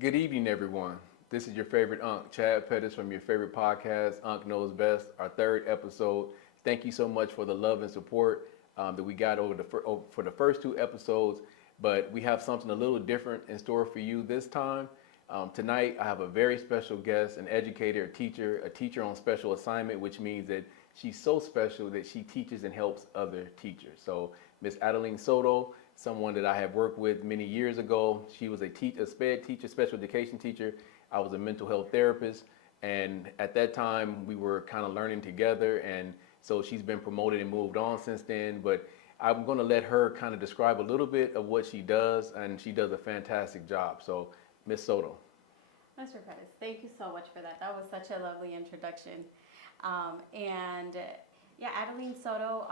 Good evening, everyone. This is your favorite Unc, Chad Pettis from your favorite podcast, Unc Knows Best, our third episode. Thank you so much for the love and support that we got for the first two episodes, but we have something a little different in store for you this time. Tonight, I have a very special guest, an educator, a teacher on special assignment, which means that she's so special that she teaches and helps other teachers. So, Miss Adeline Soto, someone that I have worked with many years ago. She was a SPED teacher, special education teacher. I was a mental health therapist. And at that time, we were kind of learning together. And so she's been promoted and moved on since then. But I'm going to let her kind of describe a little bit of what she does. And she does a fantastic job. So, Miss Soto. Mr. Pettis, thank you so much for that. That was such a lovely introduction. And yeah, Adeline Soto.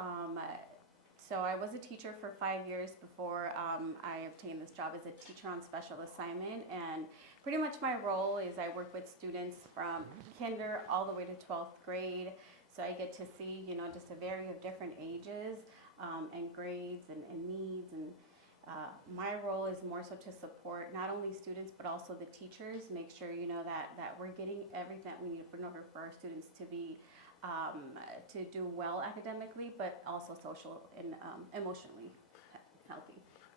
So I was a teacher for 5 years before I obtained this job as a teacher on special assignment. And pretty much my role is I work with students from kinder all the way to 12th grade. So I get to see, just a variety of different ages and grades and needs. And my role is more so to support not only students but also the teachers, make sure, that we're getting everything that we need in order for our students to be to do well academically, but also social and emotionally healthy.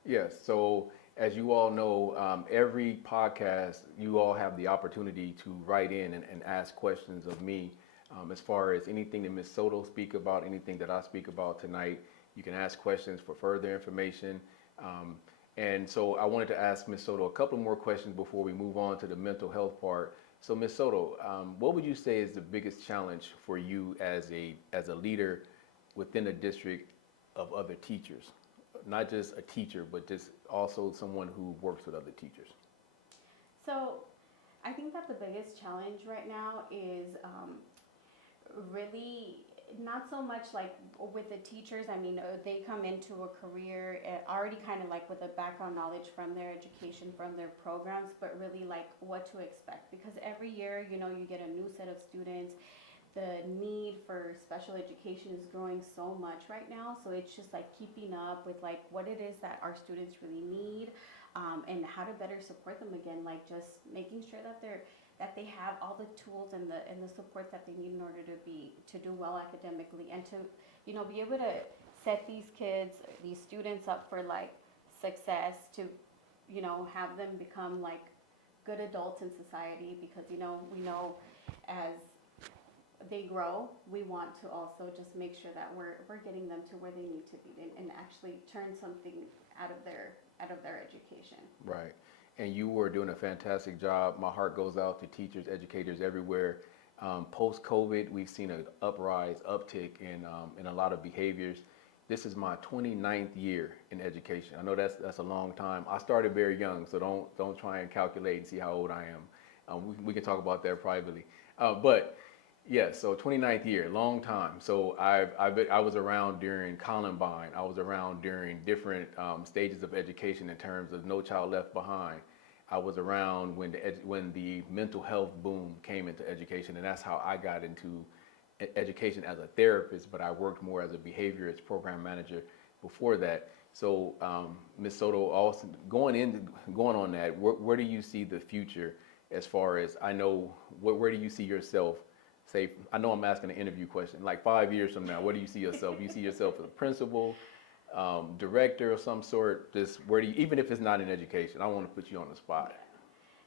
Yes. So as you all know, every podcast, you all have the opportunity to write in and ask questions of me as far as anything that Ms. Soto speak about, anything that I speak about tonight. You can ask questions for further information. And so I wanted to ask Ms. Soto a couple more questions before we move on to the mental health part. So Ms. Soto, what would you say is the biggest challenge for you as a leader within a district of other teachers? Not just a teacher, but just also someone who works with other teachers. So I think that the biggest challenge right now is really not so much like with the teachers. I mean, they come into a career already kind of like with a background knowledge from their education, from their programs, but really like what to expect. Because every year, you get a new set of students. The need for special education is growing so much right now. So it's just like keeping up with like what it is that our students really need and how to better support them again. Like just making sure that they have all the tools and the support that they need in order to do well academically and to be able to set these students up for like success, to have them become like good adults in society, because we know as they grow, we want to also just make sure that we're getting them to where they need to be and actually turn something out of their education. Right. And you were doing a fantastic job. My heart goes out to teachers, educators everywhere. Post-COVID, we've seen an uptick in a lot of behaviors. This is my 29th year in education. I know that's a long time. I started very young, so don't try and calculate and see how old I am. We can talk about that privately. But yeah, so 29th year, long time. So I was around during Columbine. I was around during different stages of education in terms of No Child Left Behind. I was around when the mental health boom came into education, and that's how I got into education as a therapist. But I worked more as a behaviorist program manager before that. So Ms. Soto, also going on that, where do you see the future as far as where do you see yourself? Say, I know I'm asking an interview question. Like 5 years from now, where do you see yourself? Do you see yourself as a principal, director of some sort? Just where do you, even if it's not in education, I want to put you on the spot.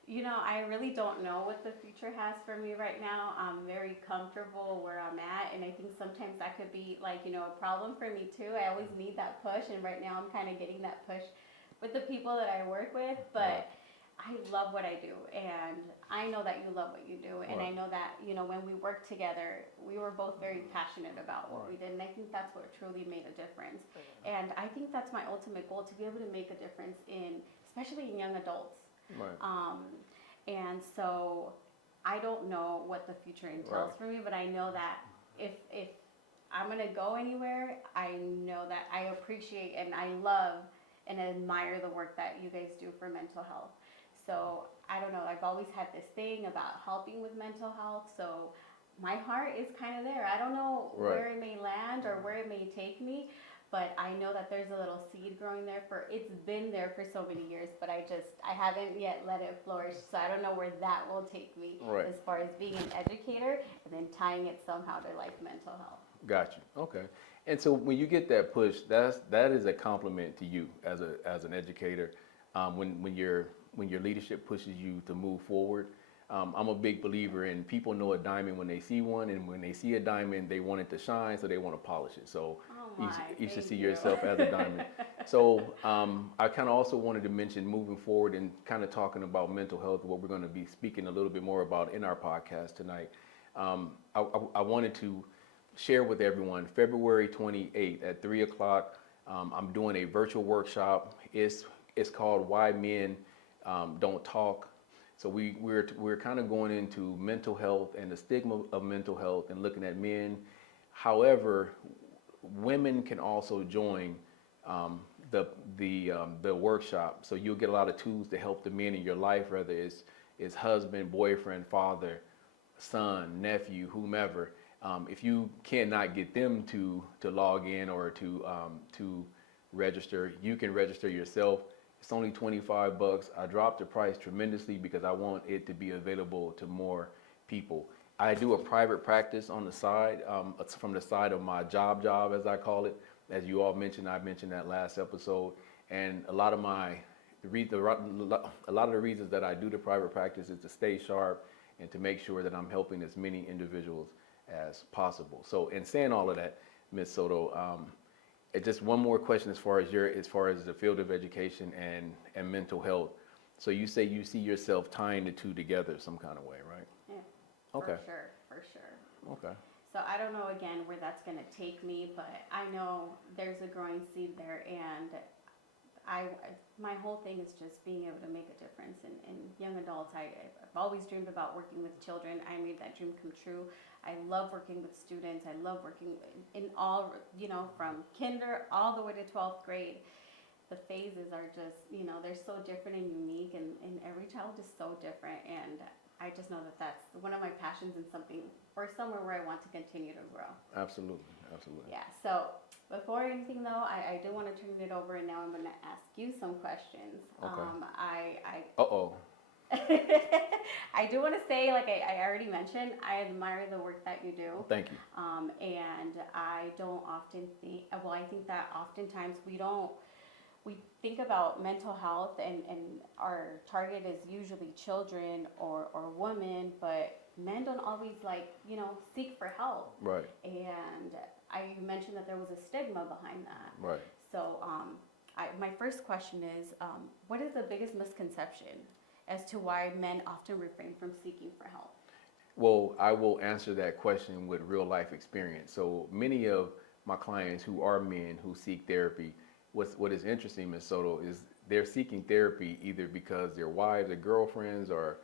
I really don't know what the future has for me right now. I'm very comfortable where I'm at, and I think sometimes that could be like, a problem for me too. I always need that push, and right now I'm kind of getting that push with the people that I work with, but I love what I do, and I know that you love what you do, and I know that, when we worked together, we were both very passionate about what we did, and I think that's what truly made a difference. And I think that's my ultimate goal, to be able to make a difference especially in young adults. Right. And so I don't know what the future entails for me, but I know that if I'm going to go anywhere, I know that I appreciate and I love and admire the work that you guys do for mental health. So I don't know, I've always had this thing about helping with mental health, so my heart is kind of there. I don't know where it may land or where it may take me, but I know that there's a little seed growing there it's been there for so many years, but I haven't yet let it flourish. So I don't know where that will take me Right. as far as being an educator and then tying it somehow to like mental health. Got you. Okay. And so when you get that push, that is a compliment to you as an educator. When your leadership pushes you to move forward. I'm a big believer in people know a diamond when they see one, and when they see a diamond, they want it to shine, so they want to polish it. So Oh you should thank see you. yourself as a diamond. So I kind of also wanted to mention moving forward and kind of talking about mental health, what we're going to be speaking a little bit more about in our podcast tonight. I wanted to share with everyone February 28th at 3 o'clock. I'm doing a virtual workshop. It's called Why Men Don't Talk. So we're kind of going into mental health and the stigma of mental health and looking at men. However, women can also join the workshop. So you'll get a lot of tools to help the men in your life, whether it's husband, boyfriend, father, son, nephew, whomever. If you cannot get them to log in or to register, you can register yourself. It's only $25. I dropped the price tremendously because I want it to be available to more people. I do a private practice on the side, from the side of my job, as I call it. As you all mentioned, I mentioned that last episode. And a lot of the reasons that I do the private practice is to stay sharp and to make sure that I'm helping as many individuals as possible. So in saying all of that, Ms. Soto, just one more question as far as the field of education and mental health. So you say you see yourself tying the two together some kind of way, right? Yeah, Okay. for sure. Okay. So I don't know again where that's going to take me, but I know there's a growing seed there, and my whole thing is just being able to make a difference in young adults. I've always dreamed about working with children. I made that dream come true. I love working with students. I love working in all, from kinder all the way to 12th grade. The phases are just, they're so different and unique, and every child is so different. And I just know that that's one of my passions and somewhere where I want to continue to grow. Absolutely. Yeah, so before anything though, I do want to turn it over, and now I'm going to ask you some questions. Okay. Uh-oh. I do want to say, like I already mentioned, I admire the work that you do. Thank you. And I don't often I think that oftentimes we think about mental health and our target is usually children or women, but men don't always seek for help. Right. And you mentioned that there was a stigma behind that. Right. So my first question is, what is the biggest misconception as to why men often refrain from seeking for help? Well, I will answer that question with real life experience. So many of my clients who are men who seek therapy, what is interesting, Ms. Soto, is they're seeking therapy either because their wives or girlfriends are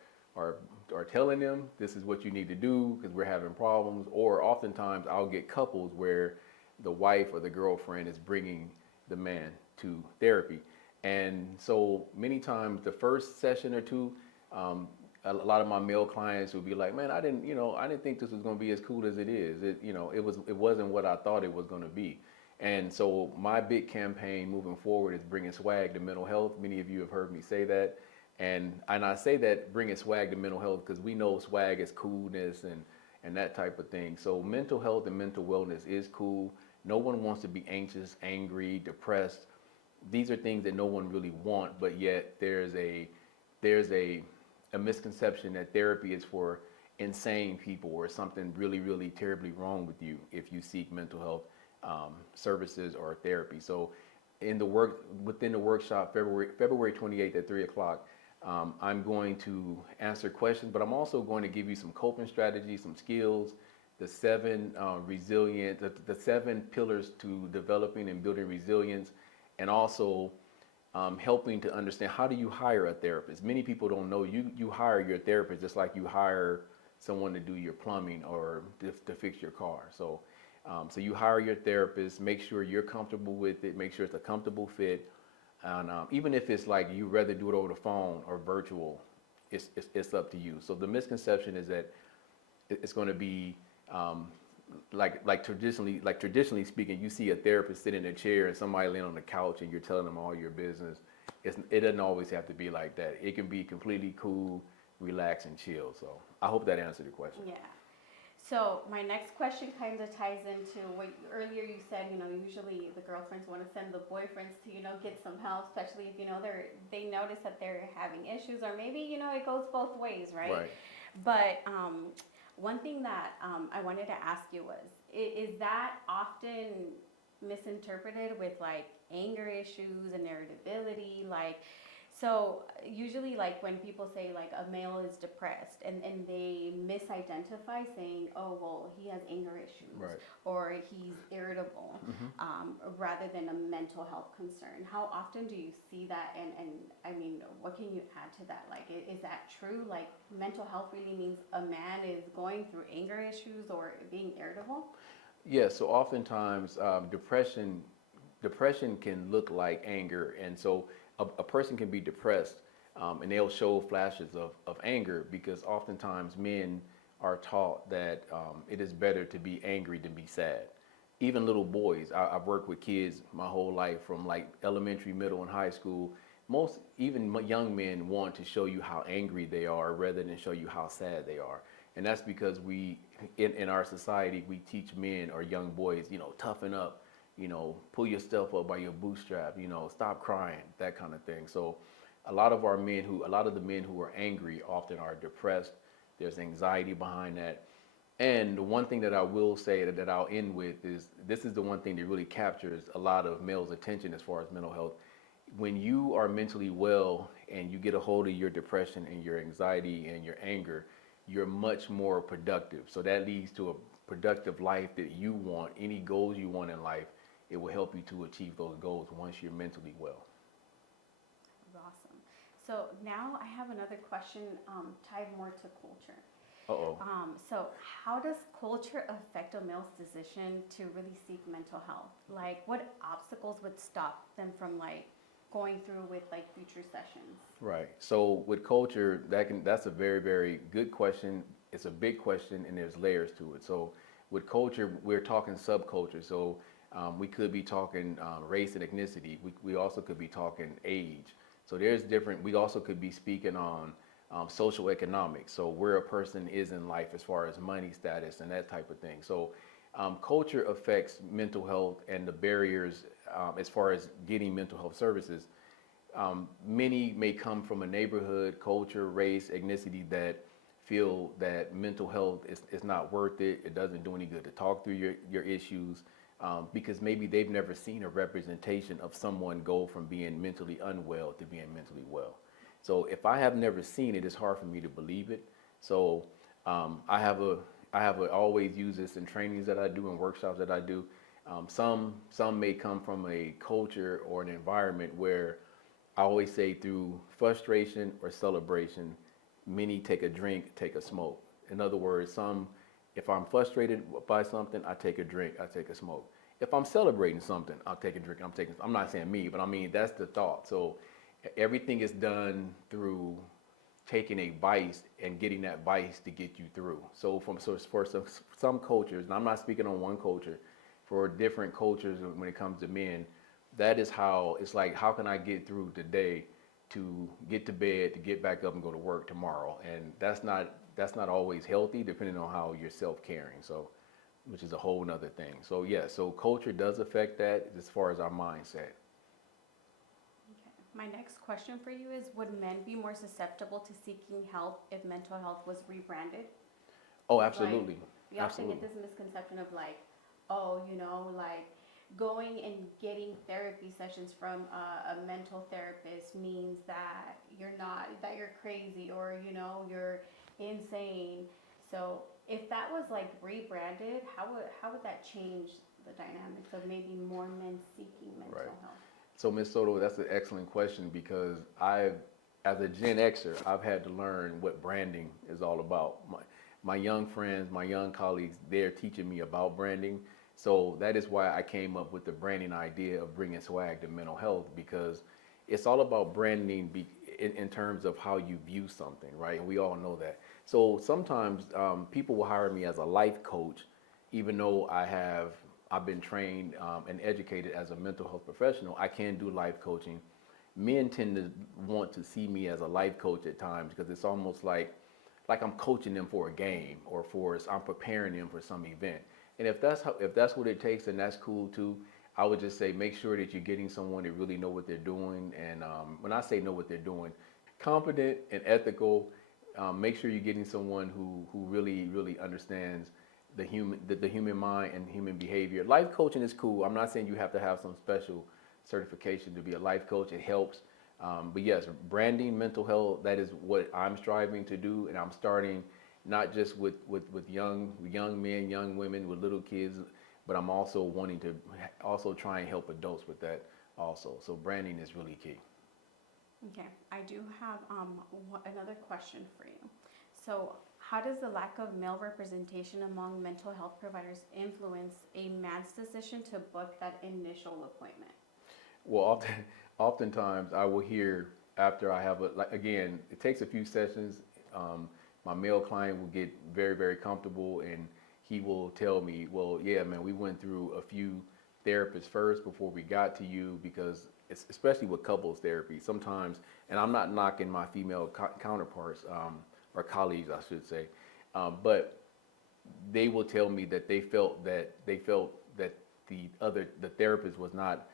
telling them this is what you need to do because we're having problems, or oftentimes I'll get couples where the wife or the girlfriend is bringing the man to therapy. And so many times the first session or two, a lot of my male clients would be like, man, I didn't think this was going to be as cool as it is. It wasn't what I thought it was going to be. And so my big campaign moving forward is bringing swag to mental health. Many of you have heard me say that. And I say that bringing swag to mental health because we know swag is coolness and that type of thing. So mental health and mental wellness is cool. No one wants to be anxious, angry, depressed. These are things that no one really want, but yet there's a misconception that therapy is for insane people or something really, really terribly wrong with you if you seek mental health services or therapy. So within the workshop, February 28th at 3 o'clock, I'm going to answer questions, but I'm also going to give you some coping strategies, some skills, the seven pillars to developing and building resilience, and also helping to understand how do you hire a therapist. Many people don't know you hire your therapist just like you hire someone to do your plumbing or to fix your car. So you hire your therapist, make sure you're comfortable with it, make sure it's a comfortable fit. And even if it's like you rather do it over the phone or virtual, it's up to you. So the misconception is that it's going to be traditionally speaking, you see a therapist sitting in a chair and somebody laying on the couch and you're telling them all your business. It doesn't always have to be like that. It can be completely cool, relax, and chill. So I hope that answered your question. Yeah. So my next question kind of ties into what earlier you said. Usually the girlfriends want to send the boyfriends to, get some help, especially if they notice that they're having issues, or maybe it goes both ways, right? Right. But one thing that I wanted to ask you was, is that often misinterpreted with like anger issues and irritability, like? So usually, like when people say like a male is depressed, and they misidentify saying, oh well, he has anger issues, Right. or he's irritable, rather than a mental health concern. How often do you see that? And I mean, what can you add to that? Like, is that true? Like, mental health really means a man is going through anger issues or being irritable? Yeah. So oftentimes, depression can look like anger, and so a person can be depressed, and they'll show flashes of anger, because oftentimes men are taught that it is better to be angry than be sad. Even little boys, I've worked with kids my whole life, from like elementary, middle, and high school. Most even young men want to show you how angry they are rather than show you how sad they are. And that's because in our society, we teach men or young boys, toughen up, pull your stuff up by your bootstrap, stop crying, that kind of thing. So a lot of the men who are angry often are depressed. There's anxiety behind that. And the one thing that I will say that I'll end with is, this is the one thing that really captures a lot of males' attention as far as mental health. When you are mentally well and you get a hold of your depression and your anxiety and your anger, you're much more productive. So that leads to a productive life that you want, any goals you want in life. It will help you to achieve those goals once you're mentally well. Awesome. So now I have another question, tied more to culture. Uh-oh. So how does culture affect a male's decision to really seek mental health? Like, what obstacles would stop them from like going through with like future sessions? Right. So with culture, that's a very, very good question. It's a big question, and there's layers to it. So with culture, we're talking subculture. So we could be talking race and ethnicity. We also could be talking age. So there's different. We also could be speaking on social economics. So where a person is in life as far as money status and that type of thing. So culture affects mental health and the barriers as far as getting mental health services. Many may come from a neighborhood, culture, race, ethnicity that feel that mental health is not worth it. It doesn't do any good to talk through your issues, because maybe they've never seen a representation of someone go from being mentally unwell to being mentally well. So if I have never seen it, it's hard for me to believe it. So I always use this in trainings that I do and workshops that I do. Some may come from a culture or an environment where, I always say, through frustration or celebration, many take a drink, take a smoke. In other words, if I'm frustrated by something, I take a drink, I take a smoke. If I'm celebrating something, I'll take a drink. I'm not saying me, but I mean, that's the thought. So everything is done through taking a vice and getting that vice to get you through. So for some cultures, and I'm not speaking on one culture, for different cultures when it comes to men, that is how it's like, how can I get through today to get to bed, to get back up and go to work tomorrow? And that's not always healthy, depending on how you're self-caring. So, which is a whole nother thing. So yeah, so culture does affect that as far as our mindset. Okay. My next question for you is, would men be more susceptible to seeking help if mental health was rebranded? Oh, absolutely. Like, we often get this misconception of like, oh, like going and getting therapy sessions from a mental therapist means that you're crazy, or you're insane. So if that was like rebranded, how would that change the dynamics of maybe more men seeking mental health? So Ms. Soto, that's an excellent question, because as a Gen Xer, I've had to learn what branding is all about. My young friends, my young colleagues, they're teaching me about branding. So that is why I came up with the branding idea of bringing swag to mental health, because it's all about branding in terms of how you view something, right? And we all know that. So sometimes people will hire me as a life coach, even though I've been trained and educated as a mental health professional, I can do life coaching. Men tend to want to see me as a life coach at times because it's almost like I'm coaching them for a game or I'm preparing them for some event. And if that's what it takes, then that's cool too. I would just say make sure that you're getting someone that really know what they're doing. And when I say know what they're doing, competent and ethical. Make sure you're getting someone who really understands the human mind and human behavior. Life coaching is cool. I'm not saying you have to have some special certification to be a life coach. It helps. But yes, branding mental health, that is what I'm striving to do. And I'm starting not just with young men, young women, with little kids, but I'm also wanting to also try and help adults with that also. So branding is really key. Okay, I do have another question for you. So, how does the lack of male representation among mental health providers influence a man's decision to book that initial appointment? Well, oftentimes I will hear after I have again, it takes a few sessions. My male client will get very comfortable and he will tell me, well, yeah, man, we went through a few therapists first before we got to you because especially with couples therapy, sometimes, and I'm not knocking my female counterparts or colleagues, I should say, but they will tell me that they felt that the therapist was not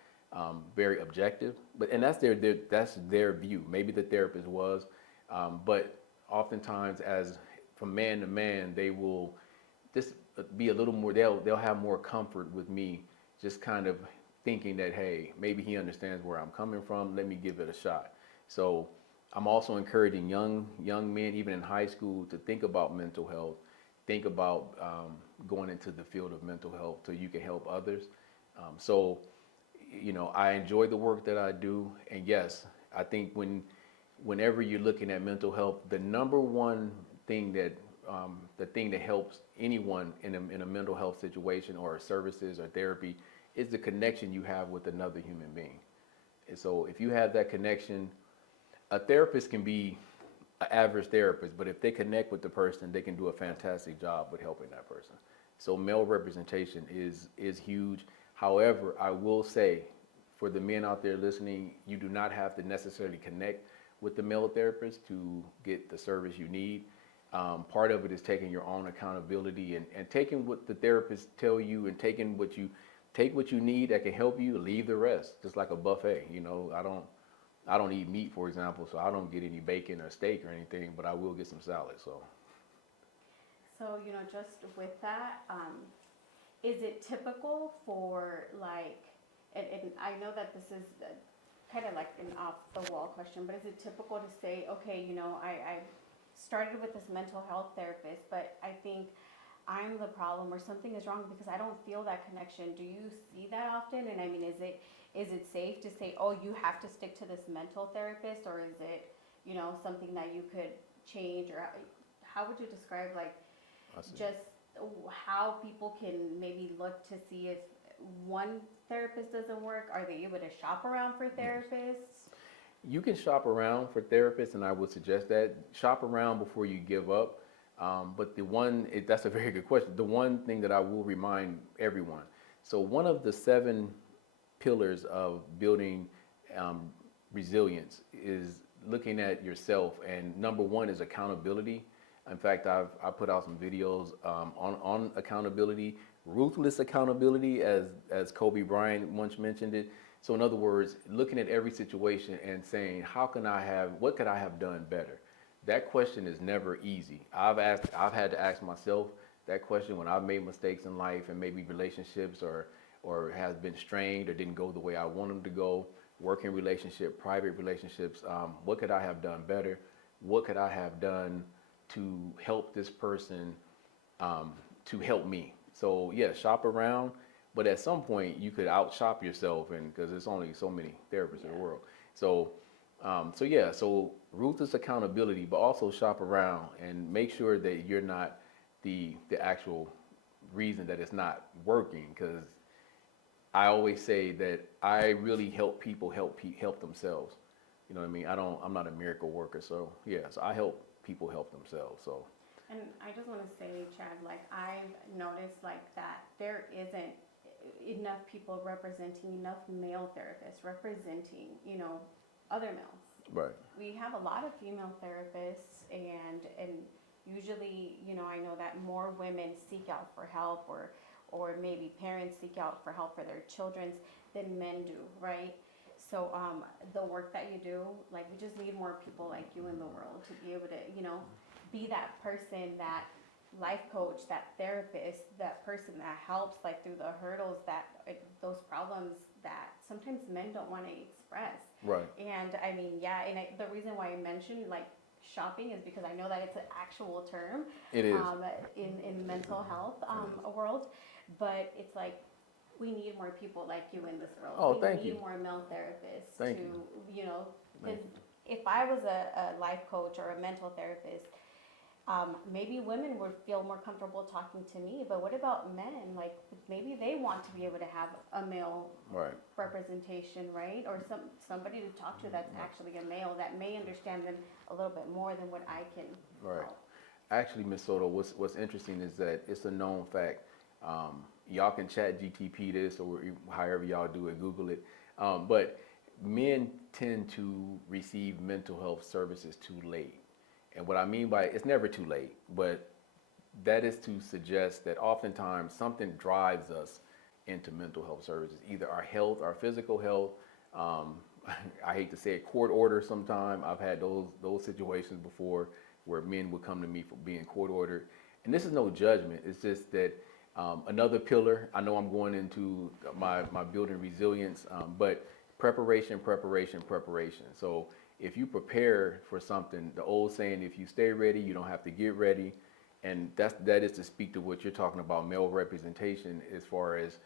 very objective, and that's their view. Maybe the therapist was, but oftentimes, as from man to man, they will just be a little more. They'll have more comfort with me, just kind of thinking that, hey, maybe he understands where I'm coming from. Let me give it a shot. So I'm also encouraging young men, even in high school, to think about mental health, think about going into the field of mental health so you can help others. So, I enjoy the work that I do. And yes, I think whenever you're looking at mental health, the number one thing that helps anyone in a mental health situation or services or therapy is the connection you have with another human being. And so if you have that connection, a therapist can be an average therapist, but if they connect with the person, they can do a fantastic job with helping that person. So male representation is huge. However, I will say for the men out there listening, you do not have to necessarily connect with the male therapist to get the service you need. Part of it is taking your own accountability and taking what the therapists tell you and taking take what you need that can help you, leave the rest, just like a buffet. I don't eat meat, for example, so I don't get any bacon or steak or anything, but I will get some salad. So just with that, is it typical for and I know that this is kind of like an off the wall question, but is it typical to say, okay, I started with this mental health therapist, but I think I'm the problem or something is wrong because I don't feel that connection. Do you see that often? And I mean, is it safe to say, oh, you have to stick to this mental therapist, or is it, something that you could change, or how would you describe just how people can maybe look to see if one therapist doesn't work? Are they able to shop around for therapists? you can shop around for therapists, and I would suggest that shop around before you give up. But that's a very good question. The one thing that I will remind everyone, so one of the 7 pillars of building resilience is looking at yourself, and number 1 is accountability. In fact, I put out some videos on accountability, ruthless accountability, as Kobe Bryant once mentioned it. So in other words, looking at every situation and saying, what could I have done better? That question is never easy. I've had to ask myself that question when I've made mistakes in life and maybe relationships or has been strained or didn't go the way I want them to go, working relationship, private relationships. What could I have done better? What could I have done to help this person to help me? So yeah, shop around, but at some point you could outshop yourself, and because there's only so many therapists in the world. So ruthless accountability, but also shop around and make sure that you're not the actual reason that it's not working. Because I always say that I really help people help themselves. You know what I mean? I'm not a miracle worker, so yeah. So I help people help themselves. So. And I just want to say, Chad, like I've noticed like that there isn't enough people representing, enough male therapists representing, other males. Right. We have a lot of female therapists, and usually, I know that more women seek out for help, or maybe parents seek out for help for their children's than men do, right? So the work that you do, like we just need more people like you in the world to be able to, be that person, that life coach, that therapist, that person that helps like through the hurdles, that those problems that sometimes men don't want to express. Right. And I mean, yeah, and the reason why I mentioned like shopping is because I know that it's an actual term. It is. In mental health world, but it's like we need more people like you in this world. Oh, we thank need you. more male therapists Thank to, you. because if I was a life coach or a mental therapist, maybe women would feel more comfortable talking to me, but what about men? Like maybe they want to be able to have a male Right. representation, right? Or somebody to talk to that's actually a male that may understand them a little bit more than what I can. Right. help. Actually, Ms. Soto, what's interesting is that it's a known fact. Y'all can chat GTP this or however y'all do it, Google it. But men tend to receive mental health services too late. And what I mean by it's never too late, but that is to suggest that oftentimes something drives us into mental health services, either our health, our physical health. I hate to say it, court order sometime. I've had those situations before where men would come to me for being court ordered. And this is no judgment. It's just that another pillar, I know I'm going into my building resilience, but preparation. So if you prepare for something, the old saying, if you stay ready, you don't have to get ready. And that is to speak to what you're talking about, male representation, as far as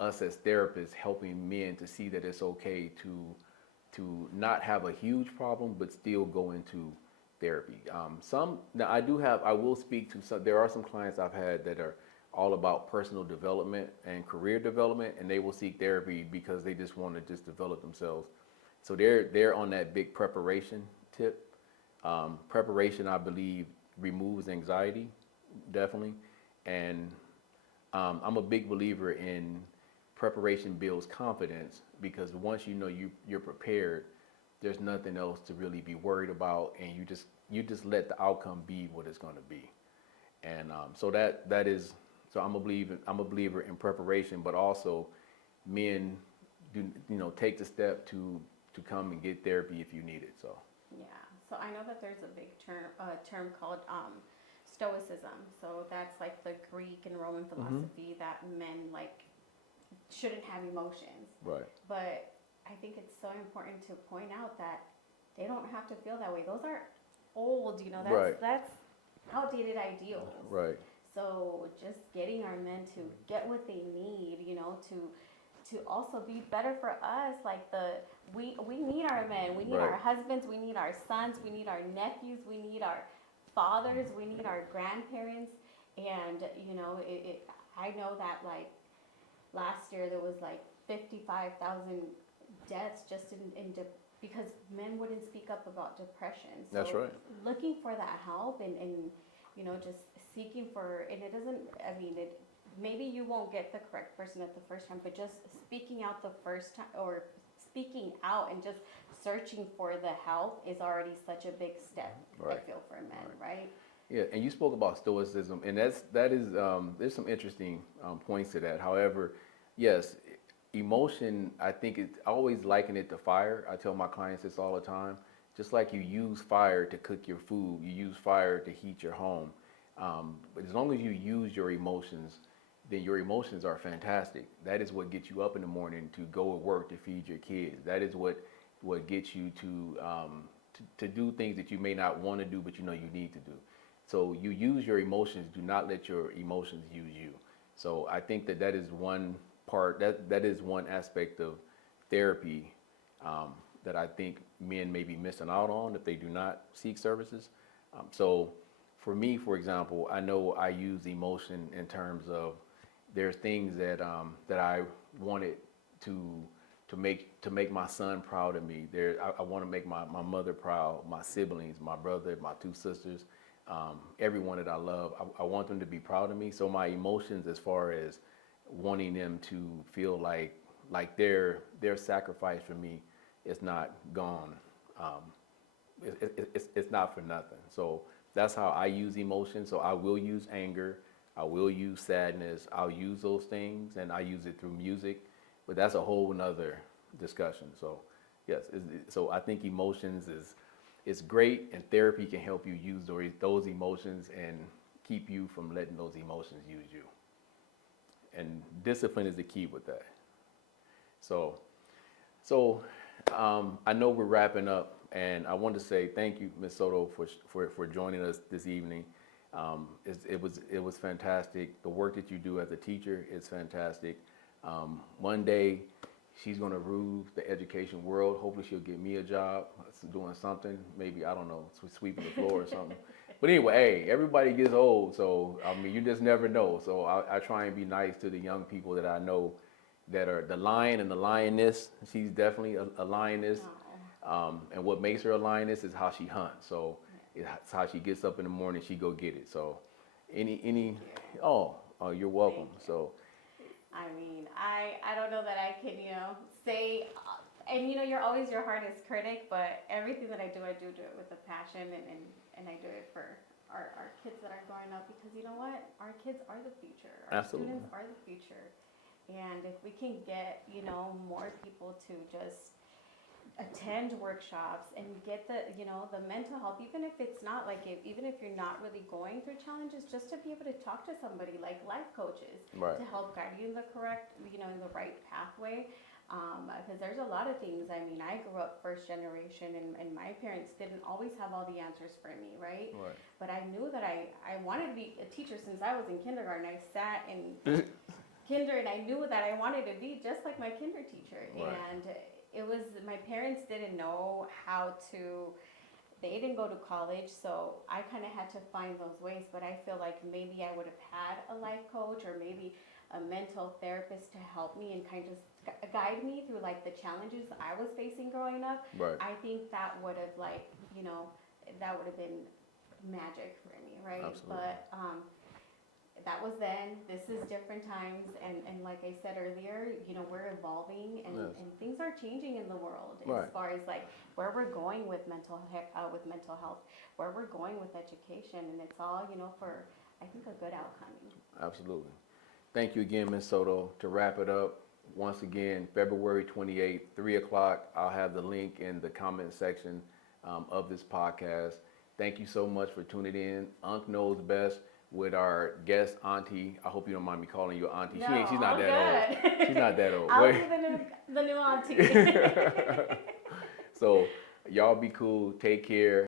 us as therapists helping men to see that it's okay to not have a huge problem, but still go into therapy. Now I will speak to some, there are some clients I've had that are all about personal development and career development, and they will seek therapy because they just want to just develop themselves. So they're on that big preparation tip. Preparation, I believe, removes anxiety, definitely. And I'm a big believer in preparation builds confidence, because once you know you're prepared, there's nothing else to really be worried about, and you just let the outcome be what it's going to be. And so that is, so I'm a believer in preparation, but also men do take the step to come and get therapy if you need it. So Yeah. So I know that there's a big term called stoicism. So that's like the Greek and Roman philosophy that men like shouldn't have emotions. right, But I think it's so important to point out that they don't have to feel that way. Those are old, Right. that's outdated ideals. right, So just getting our men to get what they need, to also be better for us. Like we need our men, we need Right. our husbands, we need our sons, we need our nephews, we need our fathers, we need our grandparents. And I know that like last year there was like 55,000 deaths just because men wouldn't speak up about depression. So that's right, looking for that help and just seeking for, and it doesn't, maybe you won't get the correct person at the first time, but just speaking out the first time, or speaking out and just searching for the help is already such a big step. Right. I feel, for men, right? yeah. And you spoke about stoicism, and that is there's some interesting points to that. However, yes, emotion, I think I always liken it to fire. I tell my clients this all the time. Just like you use fire to cook your food, you use fire to heat your home. But as long as you use your emotions, then your emotions are fantastic. That is what gets you up in the morning to go to work, to feed your kids. That is what gets you to do things that you may not want to do, but you need to do. So you use your emotions. Do not let your emotions use you. So I think that is one part, that is one aspect of therapy that I think men may be missing out on if they do not seek services. So for me, for example, I know I use emotion in terms of there's things that I wanted to make my son proud of me. I want to make my mother proud, my siblings, my brother, my two sisters. everyone that I love. I want them to be proud of me. So my emotions, as far as wanting them to feel like their sacrifice for me is not gone. It's not for nothing. So that's how I use emotions. So I will use anger. I will use sadness. I'll use those things, and I use it through music. But that's a whole nother discussion. So yes, so I think emotions is great, and therapy can help you use those emotions and keep you from letting those emotions use you. And discipline is the key with that. So, I know we're wrapping up, and I want to say thank you, Ms. Soto, for joining us this evening. It was fantastic. The work that you do as a teacher is fantastic. One day, she's going to rule the education world. Hopefully, she'll get me a job doing something. Maybe, I don't know, sweeping the floor or something. But anyway, hey, everybody gets old, so I mean, you just never know. So I try and be nice to the young people that I know that are the lion and the lioness. She's definitely a lioness. And what makes her a lioness is how she hunts. So it's how she gets up in the morning, she go get it. So oh, you're welcome. So I mean, I don't know that I can, say, and you're always your hardest critic, but everything that I do it with a passion, and I do it for our kids that are growing up, because you know what? Our kids are the future. Our Absolutely. students are the future. And if we can get, more people to just attend workshops and get the mental health, even if it's not even if you're not really going through challenges, just to be able to talk to somebody like life coaches Right. to help guide you in the correct, in the right pathway. Because there's a lot of things. I mean, I grew up first generation, and my parents didn't always have all the answers for me, right? Right. But I knew that I wanted to be a teacher since I was in kindergarten. I sat in kinder, and I knew that I wanted to be just like my kinder teacher. Right. And it was, my parents didn't know how to, they didn't go to college, so I kind of had to find those ways. But I feel like maybe I would have had a life coach, or maybe a mental therapist to help me and kind of guide me through the challenges I was facing growing up. Right. I think that would have that would have been magic for me, right? Absolutely. But that was then. This is different times, and like I said earlier, we're evolving, and, Yes. and things are changing in the world Right. as far as where we're going with mental health, where we're going with education, and it's all for, I think, a good outcome. Absolutely. Thank you again, Ms. Soto. To wrap it up, once again, February 28th, 3 o'clock. I'll have the link in the comment section of this podcast. Thank you so much for tuning in. Unc Knows Best with our guest, Auntie. I hope you don't mind me calling you Auntie. No, She's not all that good. old. She's not that old. I'll Wait. be the new auntie. So y'all be cool. Take care.